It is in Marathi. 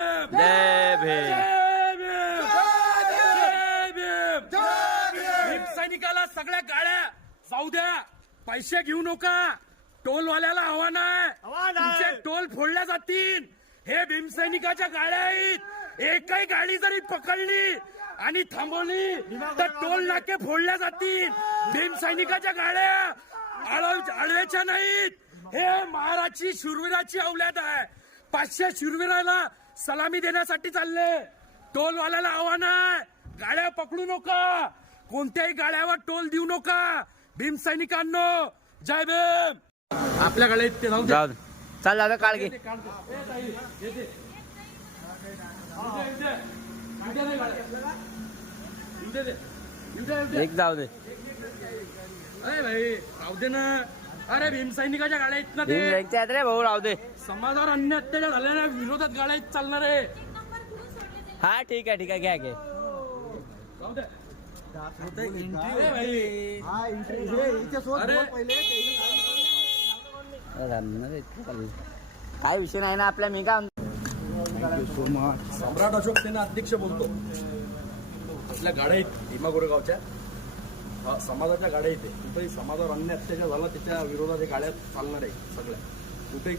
जय भीम. भीम सैनिकाला सगळ्या गाड्या जाऊ द्या, पैसे घेऊ नका. टोलवाल्याला आव्हान आहे, तुमचे टोल फोडल्या जातील. हे भीमसैनिकाच्या गाड्या आहेत. एकही गाडी जरी पकडली आणि थांबवली तर टोल नाके फोडल्या जातील. भीमसैनिकाच्या गाड्या आळव्याच्या नाहीत. हे महाराजची शूरवीराची औलाद आहे. 500 शूरवीराला सलामी देण्यासाठी चालले. टोलवाल्याला आव्हान आहे, गाड्या पकडू नका, कोणत्याही गाड्यावर टोल देऊ नका. भीमसैनिकांनो जय भीम. आपल्या गाड्या ते जाऊ जाऊ दे. चल दादा काढ घे. एक जाऊ दे. अरे भाई राहू दे ना. अरे भीमसैनिकाच्या गाड्या आहेत ना ते. भीम रे भाऊ राहू दे. समाजावर अन्य अत्याचार झालेल्या विरोधात गाड्या आहेत चालणार आहे. हा ठीक आहे घ्या घे. राहू दे. काय विषय नाही ना आपल्या. मी का सम्राट अशोक सेना अध्यक्ष बोलतो. आपल्या गाड्या आहेत भीमा गोरेगावच्या समाजाच्या गाड्या येते. कुठेही समाजावर अन्य अत्याचार झाला त्याच्या विरोधात हे गाड्या चालणार आहे सगळ्या. कुठेही